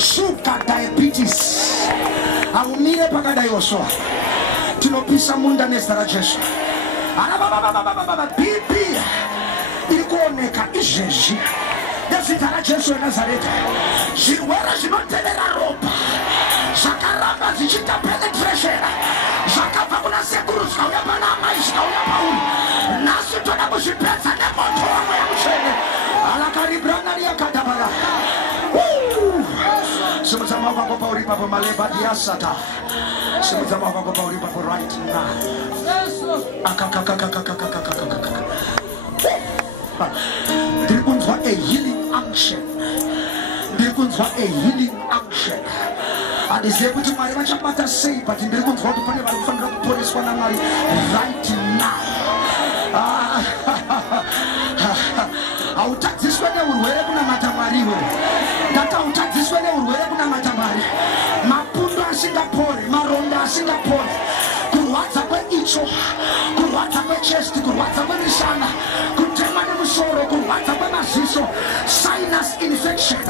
sugar, diabetes. Aumire pakadai oso. Tinopisa munda nezara Jesu. BP ikuoneka izvezvi nezita raJesu weNazareta. Zvirwere zvinotevera ropa zvakaramba zvichiita penetration zvakabva kuna sekuru zvikauya pana amai zvikauya pauri. Nhasi toda kuzvipedza nemoto wamweya mutsvene. Alakaribrana riyakadabara. Simudza maoko ako pauri papo maleba diasata. Simudza maoko ako pauri papo right now. Ndiri kunzwa a healing unction. Ndiri kunzwa a healing unction. Handizivi kuti Mwari vachabata sei, but ndiri kunzwa kuti pane vari kufanira kuporeswa naMwari right now. Hautadziswe neurwere kunamata Mwari iwe. Ndati hautadziswe neurwere kunamata Mwari. Mapundu asingapore, maronda asingapore, kurwadza kweitsvo, kurwadza kwechest, kurwadza kwemishana, kutema nemusoro, kurwadza kwemaziso, sinus infection,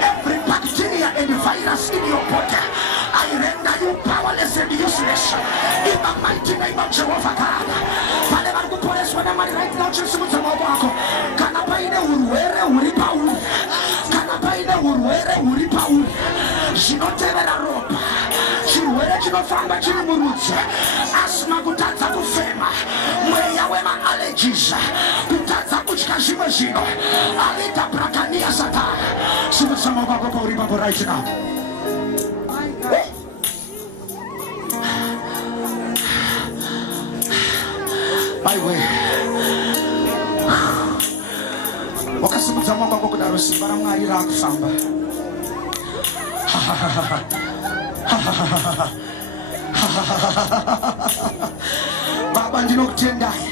every bacteria and virus in your body, I render you powerless and useless in the mighty name of Jehovah God. Pane vari kuporeswa naMwari right now. Chisimudza maoko ako. Kana paine urwere huri pauri, kana paine urwere huri pauri zvinotevera ropa, chirwere chinofamba chiri murudzi, asima, kutadza kufema, mweya wema-allergies, kutadza kudya zvimwe zvino, alita brakania satana. Simudza maoko ako pauri papo right now. Aiwe wakasimudza maoko ako kudaro, simba raMwari raakufamba. Baba, ndinokutendai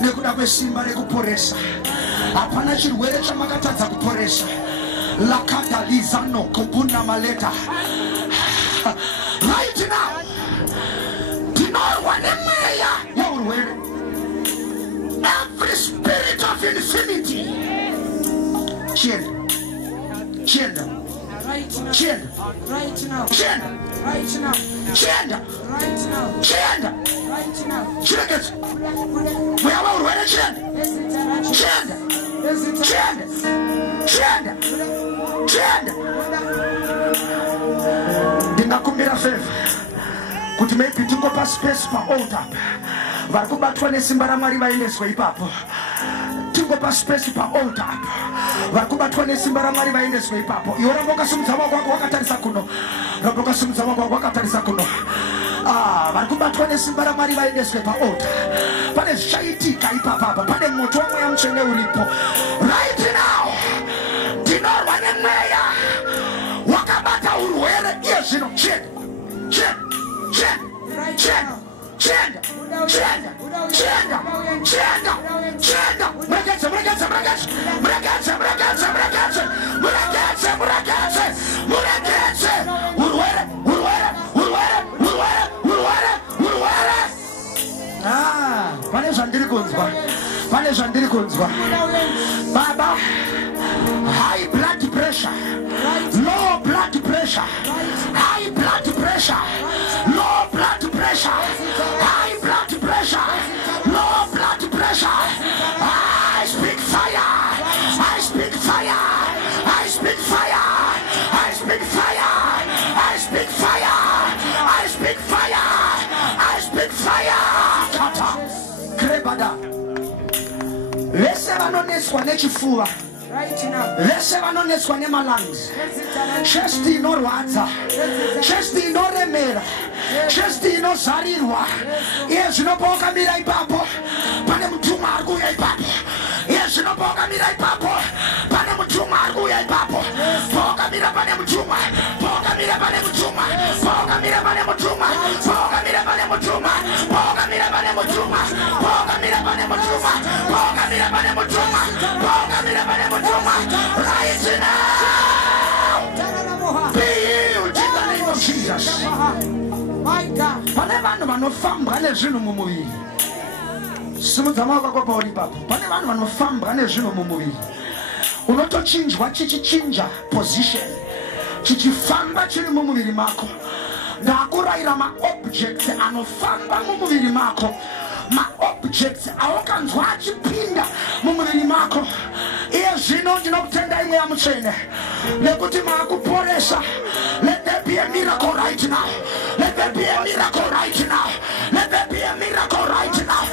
nekuda kwesimba rekuporesa. Hapana chirwere chamakatadza kuporesa. Lakadalizano kubuna maleta. Right now, ndinorwa nemweya yeurwere. Every spirit of infinity, chienda, chienda, chienda, chienda, chienda, chienda, chiregedza mweya weurwere, chienda, chienda, chienda, chienda, chienda. Ndingakumbira favor kuti maybe tingopa space pa-altar vari kubatwa nesimba raMwari vaendeswe ipapo. Tingopa space pa-altar vari kubatwa nesimba raMwari vaendeswe ipapo. Iwe ramba ukasimudza maoko ako wakatarisa kuno, ramba ukasimudza maoko ako wakatarisa kuno. Vari kubatwa nesimba raMwari vaendeswe pa-altar. Pane zvichaitika ipapapa, pane moto wamweya mutsvene uripo right now. Ndinorwa nemweya wakabata urwere iye zvino. Chienda, chienda, chienda, chienda, chienda, chienda, chienda, chienda. Muregedze, muregedze, muregedze, muregedze, muregedze, muregedze, muregedze, muregedze, muregedze. Urwere, urwere, urwere, urwere, urwere, urwere. Pane zvandiri kunzwa, pane zvandiri kunzwa. Baba, high blood pressure, low blood pressure, high blood pressure, low blood pressure, high blood pressure, low blood pressure. I speak fire, I speak fire, I speak fire, I speak fire, I speak fire, I speak fire, I speak fire. Kata krebada vese vanoneswa nechifuva, vese vanoneswa nemalungs, chest inorwadza, chest inoremera, chest inozarirwa. Iye zvinopa wakamira ipapo, pane mutumwa ari kuuya ipapo. Iye zvinopa wakamira ipapo, pane mutumwa ari kuuya ipapo. Pawakamira pane mutumwa, pawakamira pane mutumwa, pawakamira pane mutumwa, pawakamira pane mutumwa, pawakamira pane mutumwa, pawakamira pane mutumwa, pawakamira pane mutumwa, pawakamira pane mutumwa. Right now, be healed in the name of Jesus. Pane vanhu vanofamba nezvinhu mumuviri. Simudza maoko ako pauri papo. Pane vanhu vanofamba nezvinhu mumuviri. Unotochinjwa chichichinja position. chichifamba chiri mumuviri mako. Ndakurayira maobjects anofamba mumuviri mako, maobjects awakanzwa achipinda mumuviri mako. Iye zvino ndinokutendai Mweya Mutsvene nekuti maakuporesa. Let there be a miracle right now. Let there be a miracle right now. Let there be a miracle right now.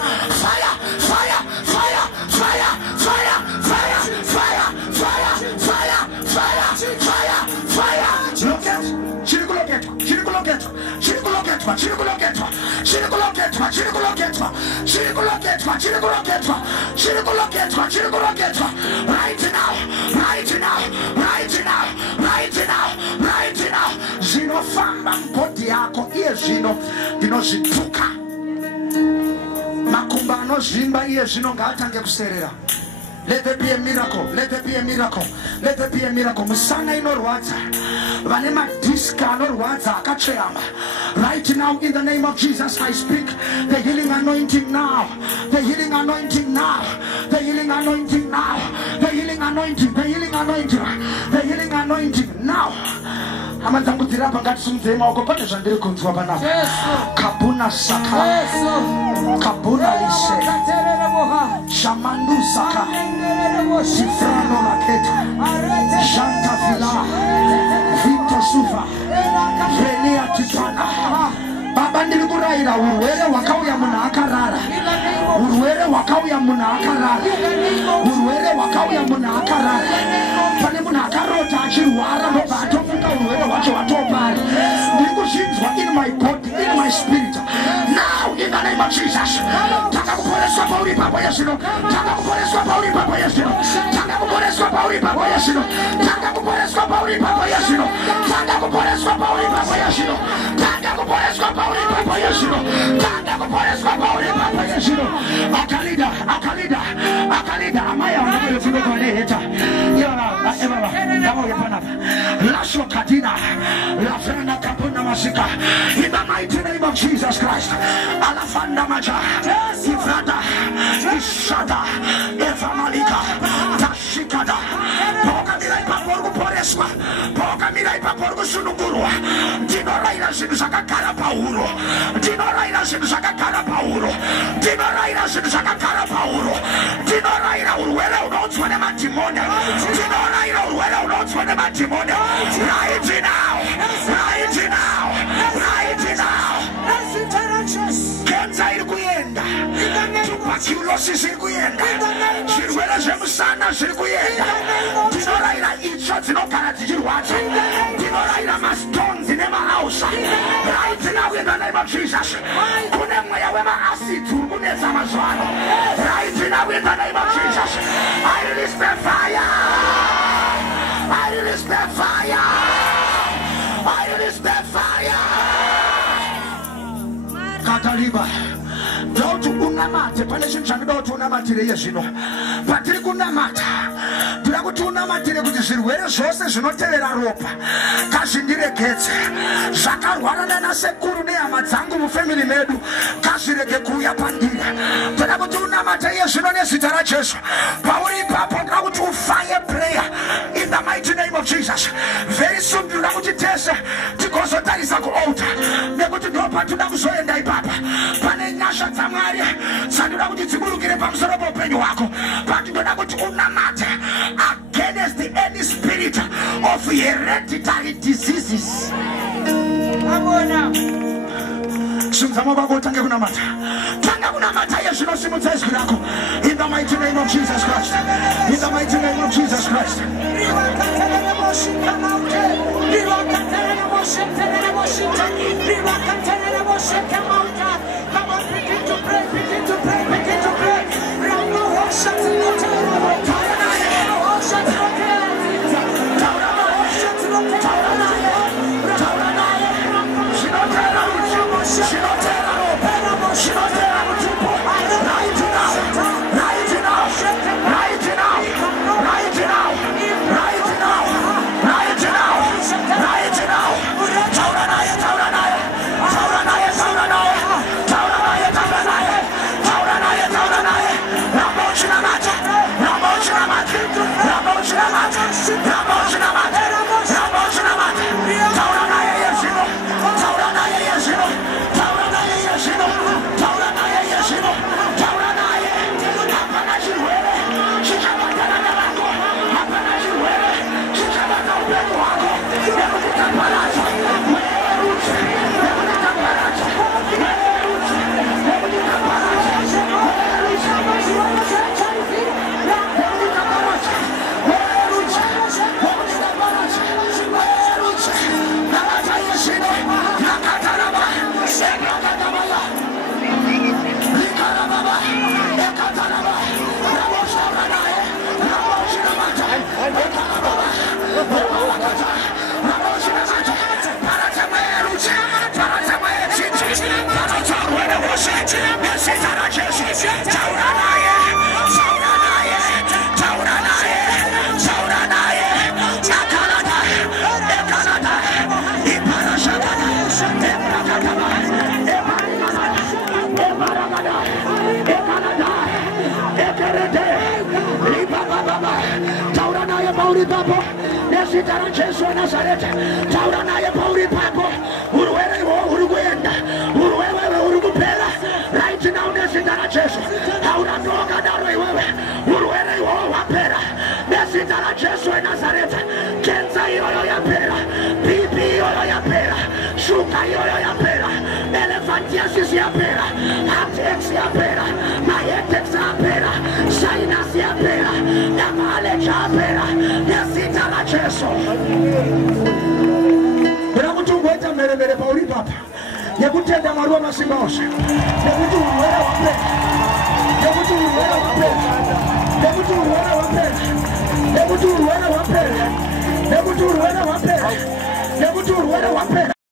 Fire, fire, fire, fire, fire, fire, fire, fire, fire, fire, fire, fire. Look at chirikuloketwa, chirikuloketwa, chirikuloketwa, chirikuloketwa, chirikuloketwa, chirikuloketwa, chirikuloketwa, chirikuloketwa, chirikuloketwa, chirikuloketwa. Right now, right now, right now, right now, right now. Zvinofamba mbodi yako iye zvino ndinozvituka. Makumba anozvimba iye zvino ngaatange kuserera. Let there be a miracle. Let there be a miracle. Let there be a miracle. Musana inorwadza. Vane madiska anorwadza akachema. Right now, in the name of Jesus, I speak the healing anointing now. The healing anointing now. The healing anointing now. The healing anointing. The healing anointing. The healing anointing now. Amanzangudzira pangati simudze maoko pane zvandiri kunzwa panapa. Kabuna saka. Kabuna lise. Shamandu saka. Sifrano laketa. Shanta vila. Vito sufa. Venia titana. Baba ndiri kurayira urwere wakauya munhu akarara. Urwere wakauya munhu akarara. Urwere wakauya munhu akarara. Pane munhu akarota achirwara ndobva atofunga urwere hwacho watopari. Ndiri kuzvinzwa in my body, in my spirit. Now in the name of Jesus. Tanga kuporeswa pauri papa yesino. Tanga kuporeswa pauri papa yesino. Tanga kuporeswa pauri papa yesino. Tanga kuporeswa pauri papa yesino. Tanga kuporeswa pauri papa yesino. Tanga kuporeswa pauri papa yesino. Tanga kuporeswa pauri papa yesino. Akalida, akalida, akalida. Amaya wanapele fundo kwa neheta. Yala, ebaba, dawa yepanapa. Lasho kadina. Lafrana kapuna masika. In the mighty name of Jesus Christ. Alafanda maja. Ifrada. Ishada. Efamalika. Tashikada. Poka mirai paporgu poreswa. Poka mirai paporgu sunugurwa. Dinoraira sinusaka kara pauro. Dinoraira sinusaka kara pauro. Dinoraira sinusaka kara pauro. Dinoraira urwele unotswa ne matimonia. Dinoraira urwele unotswa ne matimonia. Right now. Right now. Right now. Kenza iri kuyenda. Tuberculosis iri kuyenda. Zvirwere zvemusana zviri kuyenda. Ndinoraira itsva dzinogara dzichirwadza. Ndinoraira mastonzi nemahausa. Right now in the name of Jesus. Kune mweya wema-acid uri kunetsa mazuva ano. Right now in the name of Jesus. I release the fire. I release the fire. I release the fire. Kataliba. Dautu unamate pane chinhu chandoda kuti unamatire iye zvino. Patiri kunamata tinoda kuti unamatire kuti zvirwere zvose zvinotevera ropa ngazvindiregedze. Zvakarwara nana sekuru nehama dzangu mufamily medu ngazvirege kuuya pandiri. Tinoda kuti unamate iye zvino nezita raJesu. Pauri ipapo ndoda kuti ufire prayer in the mighty name of Jesus. Very soon tinoda kuti tese tigozotarisa kualtar nekuti ndo patinoda kuzoenda ipapa. Pane nyasha dzamwari dzandoda kuti dziburukire pamusoro poupenyu hwako. Patinoda kuti unamate against any spirit of hereditary diseases. Simzamo bako tange kunamata. Tanga kunamata yesu no simutsa izwi rako. In the mighty name of Jesus Christ. In the mighty name of Jesus Christ. Come on, begin to pray, begin to pray, begin to pray. Ramon nezita la Yesu wa Nazareti. Taura naye pauri pako. Urwere urukwenda. Urwewe urukupera. Right now nezita la Yesu. Taura noga daro wewe. Urwere wapera. Nezita la Yesu wa Nazareti. Kenza yoyo ya pera. Bibi yoyo ya pera. Shuka yoyo ya pera. Elephantiasis ya pera. Atex ya pera. Mayetex ya pera. Shainas ya pera. Namale ya pera. Nezita la Yesu. Brakutungweta mere pauri papa. Yakutenda marua masimosha. Yakutuwera wapera. Yakutuwera wapera. Yakutuwera wapera. Yakutuwera wapera. Yakutuwera wapera.